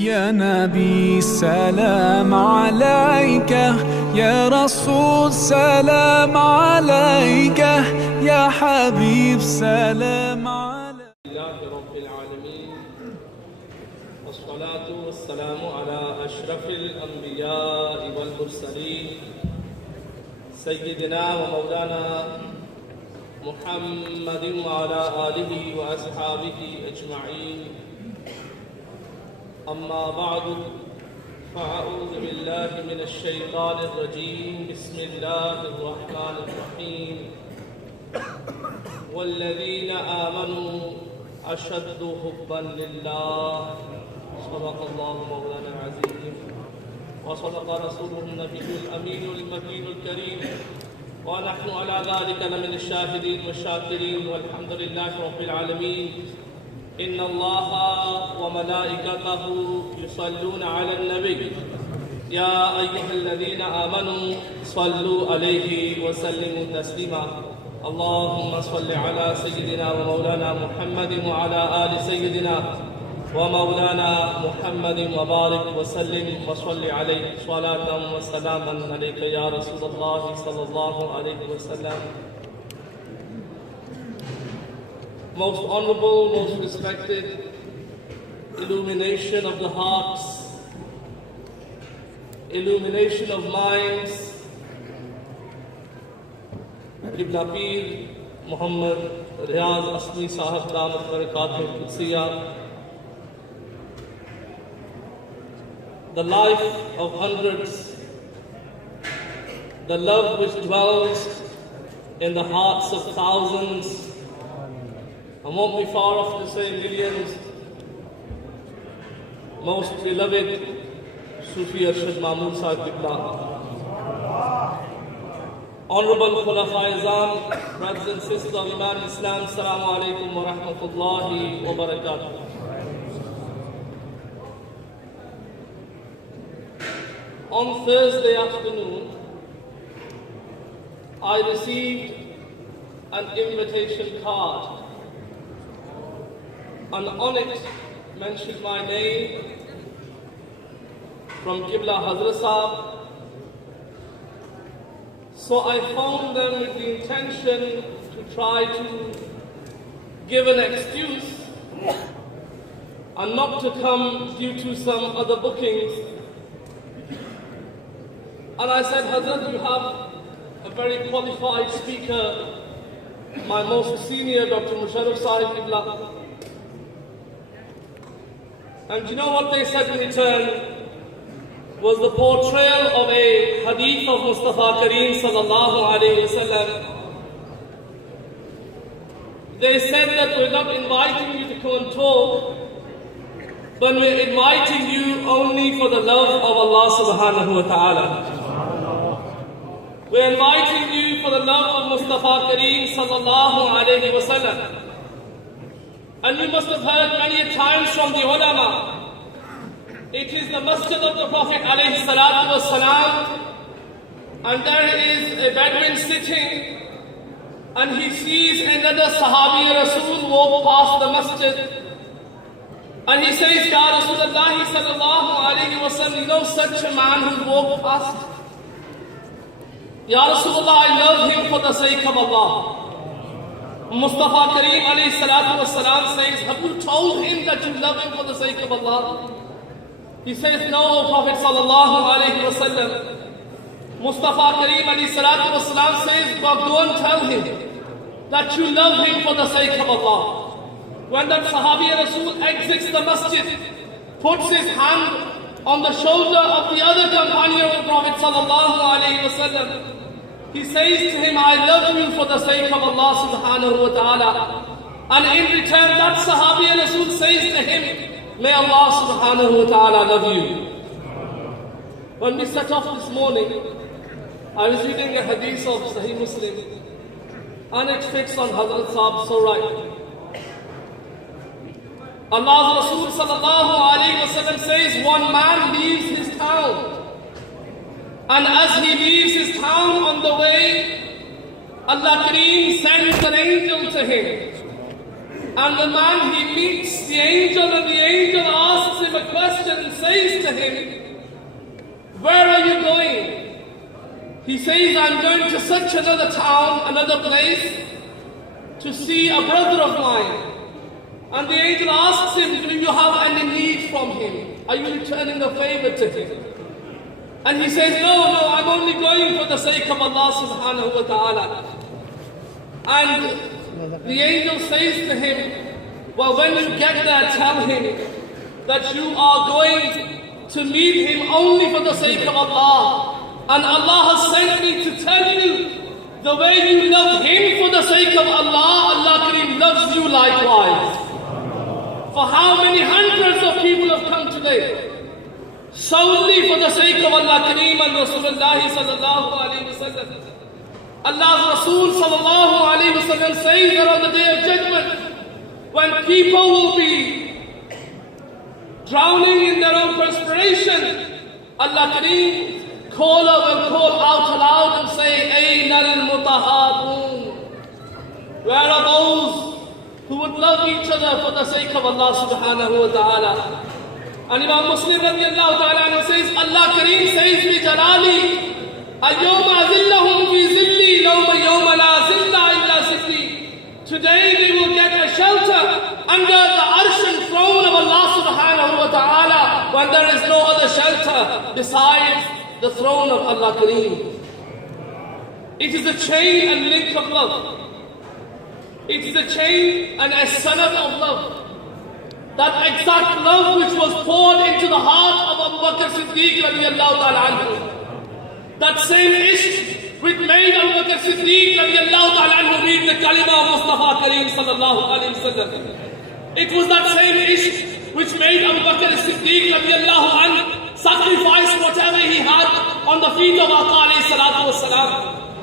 يا نبي سلام عليك، يا رسول سلام عليك، يا حبيب سلام عليك. لله رب العالمين، والصلاة والسلام على أشرف الأنبياء والمرسلين سيدنا ومولانا محمد وعلى آله وأصحابه أجمعين. أما بعد، فأعوذ بالله من الشيطان الرجيم. بسم الله الرحمن الرحيم. والذين آمنوا أشد حبا لله. صدق الله مولانا العظيم، وصدق رسوله النبي الأمين المكين الكريم، ونحن على ذلك لمن الشاهدين والشاكرين، والحمد لله رب العالمين. إن الله وملائكته يصلون على النبي يا أيها الذين آمنوا صلوا عليه وسلموا تسليما. اللهم صل على سيدنا ومولانا محمد وعلى آل سيدنا ومولانا محمد وبارك وسلم وصل عليه صلاة وسلاما عليك يا رسول الله صلى الله عليه وسلم. Most honorable, most respected illumination of the hearts, illumination of minds, Qibla Pir Muhammad Riaz Asmi Sahab Damat Barakatuh Qudsiya, the life of hundreds, the love which dwells in the hearts of thousands, and won't be far off to say millions, most beloved Sufi Arshad Mahmud Sahib Qibla, honorable Khulafa-e-Azam, brothers and sisters of Iman Islam, Assalamu alaikum wa rahmatullahi wa barakatuh. On Thursday afternoon, I received an invitation card, and on it mentioned my name from Qibla Hazrat Sahab. So I phoned them with the intention to try to give an excuse and not to come due to some other bookings. And I said, Hazrat, you have a very qualified speaker, my most senior Dr. Musharraf Sahib Qibla. And you know what they said in return? Was the portrayal of a hadith of Mustafa Kareem sallallahu alayhi wasallam. They said that we're not inviting you to come and talk, but we're inviting you only for the love of Allah subhanahu wa ta'ala. We're inviting you for the love of Mustafa Kareem sallallahu alayhi wasallam. And you must have heard many times from the ulama, it is the masjid of the Prophet alayhi salatu wasalam, and there is a Bedouin sitting, and he sees another Sahabi Rasul walk past the masjid, and he says, Ya Rasulullah sallallahu alayhi wasallam, you know such a man who walked past? Ya Rasulullah, I love him for the sake of Allah. Mustafa Kareem alayhi salatu wasalam says, have you told him that you love him for the sake of Allah? He says, no, Prophet sallallahu alayhi wasallam. Mustafa Kareem alayhi salatu wasalam says, but go and tell him that you love him for the sake of Allah. When that Sahabi Rasul exits the masjid, puts his hand on the shoulder of the other companion of the Prophet sallallahu alayhi wasallam, he says to him, I love you for the sake of Allah subhanahu wa ta'ala. And in return, that Sahabi Rasul says to him, may Allah subhanahu wa ta'ala love you. When we set off this morning, I was reading a hadith of Sahih Muslim, and it fits on Hazrat Sahab so right. Allah's Rasul sallallahu alayhi wa sallam says, one man leaves his town, and as he leaves his town on the way, Allah Kareem sends an angel to him. And the man he meets the angel, and the angel asks him a question and He says, I'm going to such another town, another place, to see a brother of mine. And the angel asks him, do you have any need from him? Are you returning a favor to him? And he says, no, I'm only going for the sake of Allah subhanahu wa ta'ala. And the angel says to him, well, when you get there, tell him that you are going to meet him only for the sake of Allah. And Allah has sent me to tell you, the way you love him for the sake of Allah, Allah Kareem loves you likewise. For how many hundreds of people have come today, solely for the sake of Allah Kareem and Rasulullah sallallahu alayhi wa sallam. Allah's Rasul sallallahu alayhi wa sallam says that on the day of judgment, when people will be drowning in their own perspiration, Allah Kareem will call out aloud and say, Ayn al-mutahabun. Where are those who would love each other for the sake of Allah subhanahu wa ta'ala? And Imam Muslim radiallahu ta'ala says, Allah Kareem says, Bi jalali, al-yawma azillahum fi zilli, lawma yawma la zilla illa zilli. Today they will get a shelter under the arsh and throne of Allah subhanahu wa ta'ala, when there is no other shelter besides the throne of Allah Kareem. It is a chain and link of love. It is a chain and a sanad of love. That exact love which was poured into the heart of Abu Bakr Siddiq radiallahu ta'ala anhu. That same ishq which made Abu Bakr Siddiq radiallahu ta'ala anhu read the kalima of Mustafa Kareem sallallahu alayhi wa sallam. It was that same ishq which made Abu Bakr Siddiq radiallahu anhu sacrifice whatever he had on the feet of Aqa alayhi salatu wasalam.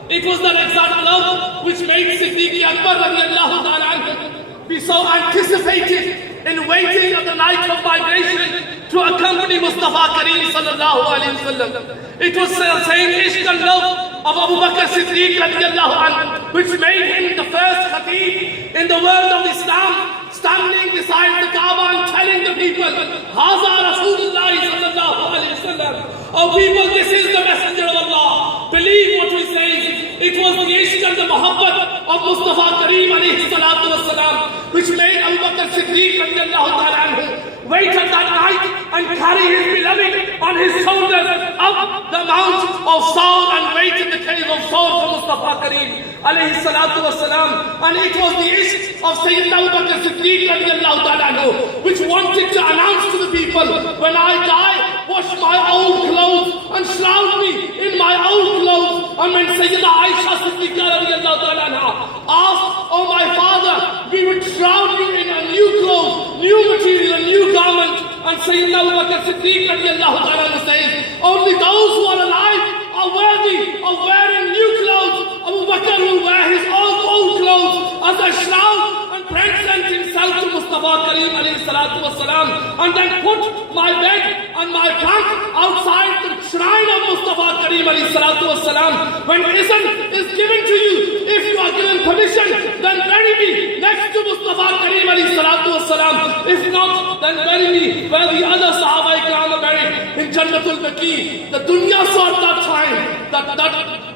It was that exact love which made Siddiq Akbar radiallahu ta'ala anhu be so anticipated in waiting of the night of migration to accompany Mustafa Kareem sallallahu alayhi wa sallam. It was the same ishq and love of Abu Bakr Siddiq radiallahu anhu which made him the first khatib in the world of Islam, standing beside the Kaaba and telling the people, Haza Rasulullah sallallahu alayhi wa sallam. Oh people, this is the messenger of Allah. Believe what he says. It was the ishq and the muhabbat of Mustafa Kareem alayhi salatu wasalam which made Abu Bakr Siddiq radiallahu ta'ala anhu wait at that night and carry his beloved on his shoulders up the mount of Saud and wait in the cave of Saud for Mustafa Kareem alayhi salatu wasalam. And it was the ishq of Sayyidina Abu Bakr Siddiq radiallahu ta'ala anhu which wanted to announce to the people, when I die, wash my old clothes and shroud me in my old clothes. And when Sayyidina Aisha Siddiqa radiallahu ta'ala anha asked, oh my father, we would shroud you in a new clothes, new material, a new garment. And Sayyidina Abu Bakr Siddiq radiallahu ta'ala anha says, only those who are alive are worthy of wearing new clothes. Abu Bakr will wear his old clothes as a shroud and present himself to Mustafa Kareem alayhi salatu wasalam, and then put my bed and my plank outside the shrine of Mustafa Kareem alayhi salatu wasalam. When ism is given to you, if you are given permission, then bury me next to Mustafa Kareem alayhi salatu wasalam. If not, then bury me where the other Sahaba Ikram are buried, in Jannatul Baqi. The dunya saw at that time that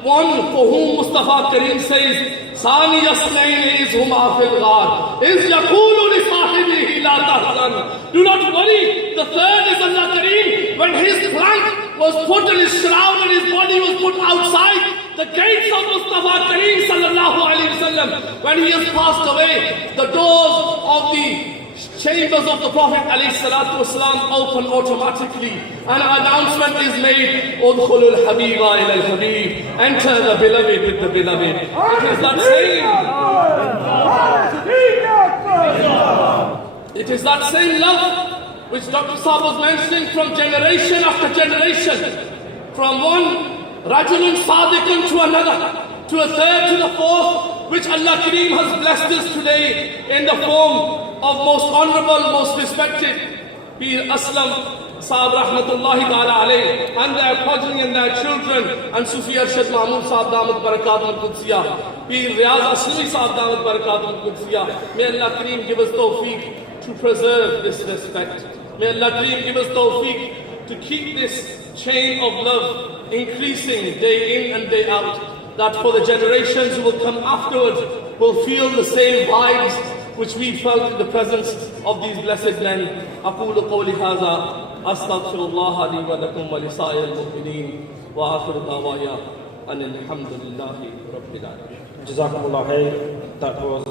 one for whom Mustafa Kareem says, Sani Yasnain is huma fil ghar, is yaqulu li sahibihi la tahzan. Do not worry. The third is Allah Kareem. When his plank was put in his shroud and his body was put outside the gates of Mustafa Kareem sallallahu alayhi wa sallam, when he has passed away, the doors of the chambers of the Prophet alayhi salatu wasalam open automatically, and an announcement is made, Udkhulul Habiba ila al-Habib, enter the beloved with the beloved. It is that same love which Dr. Saab was mentioning from generation after generation, from one Rajulun Sadiqun to another, to a third, to the fourth, which Allah Kareem has blessed us today in the form of most honorable, most respected Pir Aslam Saab Rahmatullahi Ta'ala alayh, and their progeny and their children, and Sufi Arshad Mahmud Saab Damat Barakat al-Qudsiyah, Pir Riyaz Aslami Saab Damat Barakat al-Qudsiyah. May Allah Kareem give us tawfiq to preserve this respect. May Allah Kareem give us tawfiq to keep this chain of love increasing day in and day out, that for the generations who will come afterwards will feel the same vibes which we felt in the presence of these blessed men. أقول قولي هذا أستغفر الله لي ولكم ولسائر المؤمنين وآخر دعوايا أن الحمد لله رب العالمين. Jazakumullah khair. That was